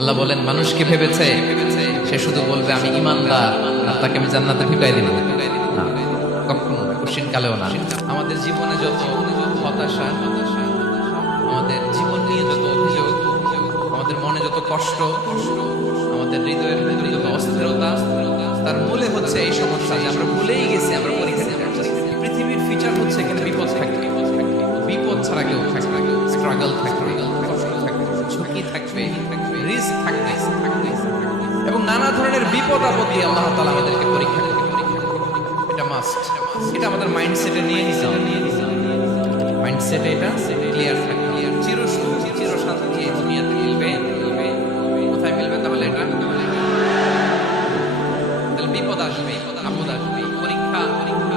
আল্লাহ বলেন মানুষকে ভেবেছে সে শুধু বলবে আমি ইমানদার আর তাকে আমি জান্নাতে ঢুকাই দিব না, কখনো কোশ্চিন কালেও না। আমাদের জীবনে যত হতাশা, আমাদের জীবন নিয়ে যত অভিযোগ, আমাদের মনে যত কষ্ট, আমাদের হৃদয়ের ভিতরে যত অস্থিরতা, তার মূলে হচ্ছে এই সমস্যা যে আমরা ভুলেই গেছি আমরা পরীক্ষা দিতে যাচ্ছি। পৃথিবীর ফিচার হচ্ছে এখানে বিপদ থাকবে, বিপদ ছাড়া কেউ থাকবে, স্ট্রাগল থাকবে, কষ্ট থাকবে, ঝুঁকি থাকবে, রিস্ক থাকবে এবং নানা ধরনের বিপদ আপদ দিয়ে আল্লাহ তাআলা আমাদেরকে পরীক্ষা করবে। এটা মাস্ট, এটা আমাদের মাইন্ডসেটে নিয়ে নিতে হবে। মাইন্ডসেটে এটা ক্লিয়ার থাকবে। চির সুখ চির শান্তি এই দুনিয়াতে মিলবে, কোথায় মিলবে? তাহলে এটা তাহলে বিপদ আসবে, আপদ আসবে, পরীক্ষা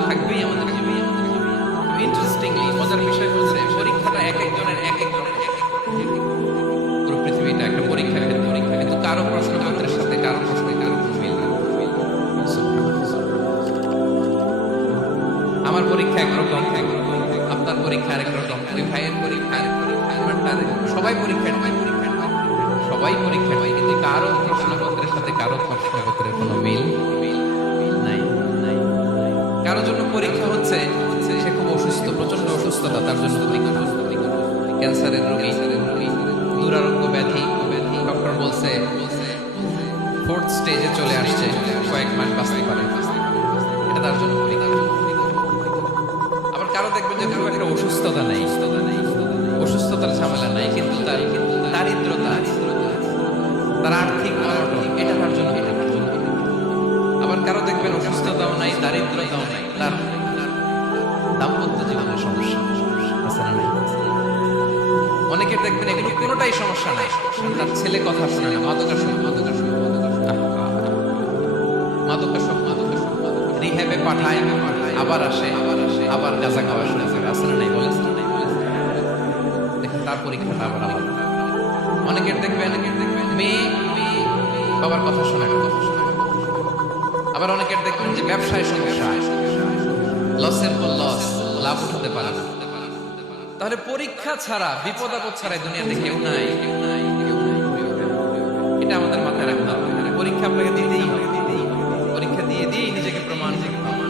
থাকবেই আমাদের জীবনে। ইন্টারেস্টিংলি মজার বিষয় হচ্ছে পরীক্ষাটা এক একজনের এক এক ধরনের। পুরো পৃথিবীটা একটা পরীক্ষা, কিন্তু কারো প্রশ্নপত্রের সাথে কারো প্রশ্নে কারো মিল না। আমার পরীক্ষা একরকম, আপনার পরীক্ষা আরেক রকম, ওই ভাইয়ের পরীক্ষা আরেক রকম, সবাই পরীক্ষা সবাই পরীক্ষা হয়, কিন্তু কারো প্রশ্নপত্রের সাথে কারো প্রশ্নপত্রের কোনো মিল নাই। কারো জন্য পরীক্ষা হচ্ছে সে খুব অসুস্থ, প্রচন্ড অসুস্থতা, তার জন্য পরীক্ষা। ক্যান্সারের রোগী, দুরারোগ্য ব্যাধি, ডক্টর বলছে ফোর্থ স্টেজে চলে আসছে, কয়েক মাস বাঁচতে পারে, এটা তার জন্য পরীক্ষা। আবার কারো দেখবেন যে খুব একটা অসুস্থতা নাই, অসুস্থতার ঝামেলা নাই, কিন্তু তার দারিদ্রতা, তার আর্থিক অনটন, এটা তার জন্য। আবার কারো দেখবেন অসুস্থতাও নাই, দারিদ্রতাও নাই, তার দাম্পত্য জীবনের সমস্যা আছে না নাই? অনেকের দেখবেন এগুলো কোনোটাই সমস্যা নাই, তার ছেলে কথা শুনে না, মাদকাসক্ত, রিহ্যাবে পাঠায়, আবার আসে, আবার গাঁজা খাওয়া শুরু করে, আছে না নাই? বলে দেখেন তার পরীক্ষাটা আবার আলাদা। অনেকের দেখবেন মেয়ে বাবার কথা শোনে না, আবার অনেকের দেখবেন যে ব্যবসায় সমস্যা, লসের পর লস, লাভ উঠাতে পারে না। তাহলে পরীক্ষা ছাড়া, বিপদ আপদ ছাড়া দুনিয়াতে কেউ নাই। এটা আমাদের মাথায় রাখতে হবে। পরীক্ষা আপনাকে দিতেই হবে, পরীক্ষা দিয়ে দিয়েই নিজেকে প্রমাণ করতে হবে।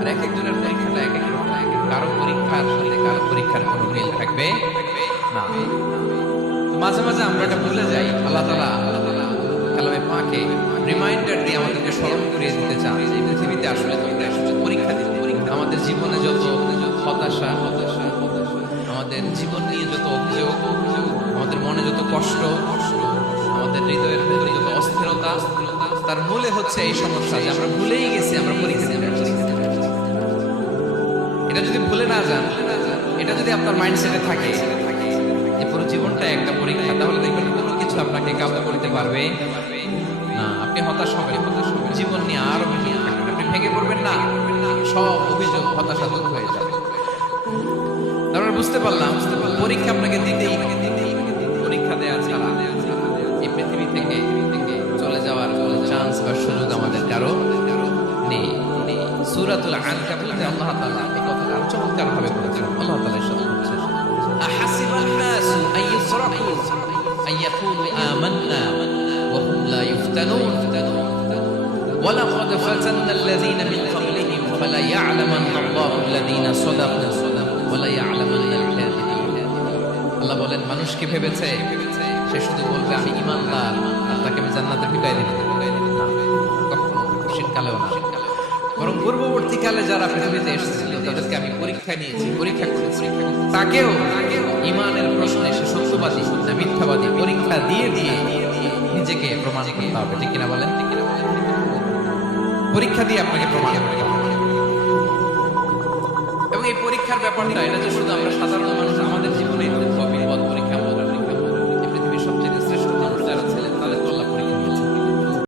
আর এক একজনের পরীক্ষাটা এক এক রকম, কারো পরীক্ষার সাথে কারো পরীক্ষার কোনো মিল থাকবে না। মাঝে মাঝে আমরা এটা ভুলে যাই। আল্লাহ তাআলা কালামে পাকে রিমাইন্ডার দিয়ে আমাদেরকে স্মরণ করিয়ে দিতে চান যে পৃথিবীতে আসলে তোমরা এসেছো পরীক্ষা দিতে। আমাদের জীবনে যত হতাশা, আমাদের জীবন নিয়ে যত অভিযোগ, আমাদের মনে যত কষ্ট, আমাদের হৃদয়ের ভেতরে যত অস্থিরতা, তার মূলে হচ্ছে এই সমস্যা যে আমরা ভুলেই গেছি আমরা পরীক্ষা দিতে যাচ্ছি। এটা যদি ভুলে না যান, এটা যদি আপনার মাইন্ডসেটে থাকে যে পুরো জীবনটা একটা পরীক্ষা, তাহলে দেখবেন কোনো কিছু আপনাকে কাবু করতে পারবে না। আপনি হতাশ হবেন, জীবন নিয়ে আরো বেশি আপনি ভেঙে পড়বেন না, সব অভিযোগ হতাশা দূর হয়ে যাবে। তারপরে বুঝতে পারলাম পরীক্ষা আপনাকে দিতেই, পরীক্ষা দেওয়া ছাড়া এই পৃথিবী থেকে চলে যাওয়ার কোনো চান্স বা সুযোগ আমাদের কারো নেই। সূরাতুল আনকাবুতে আল্লাহ তাআলা এই কথাটা আরো চমৎকার ভাবে বলেছেন। আল্লাহ তাআলা এরশাদ করেছেন, আহাসিবান নাসু আইয়ুসরাকু আইয়াকুলু আমান্না ওয়া হুম লা ইফতানুন ওয়ালাকাদ ফাতান্নাল্লাযীনা মিন ক্বাবলিহিম ফালাইয়া'লামান্না আল্লাহু আল্লাযীনা সাদাকু ওয়া লাইয়া'লামান্নাল কাযিবিন। আল্লাহ বলেন মানুষকে ভেবেছে সে শুধু বলবে আমি ঈমানদার আর তাকে আমি জান্নাতে ঢুকাই দিব না, কখনো কোশ্চিন কালেও না। বরং পূর্ববর্তীকালে যারা পৃথিবীতে এসেছিল তাদেরকে আমি পরীক্ষা নিয়েছি, পরীক্ষা করেছি, তাকেও ঈমানের প্রশ্নে সে সত্যবাদী না মিথ্যাবাদী পরীক্ষা দিয়ে দিয়ে নিজেকে প্রমাণ করতে হবে। ঠিক কিনা বলেন? পরীক্ষা দিয়ে আপনাকে প্রমাণ করতে হবে। এবং এই পরীক্ষার ব্যাপারটা এটা যে শুধু আমরা সাধারণ মানুষ, আমাদের জীবনে দুঃখ বিপদ পরীক্ষা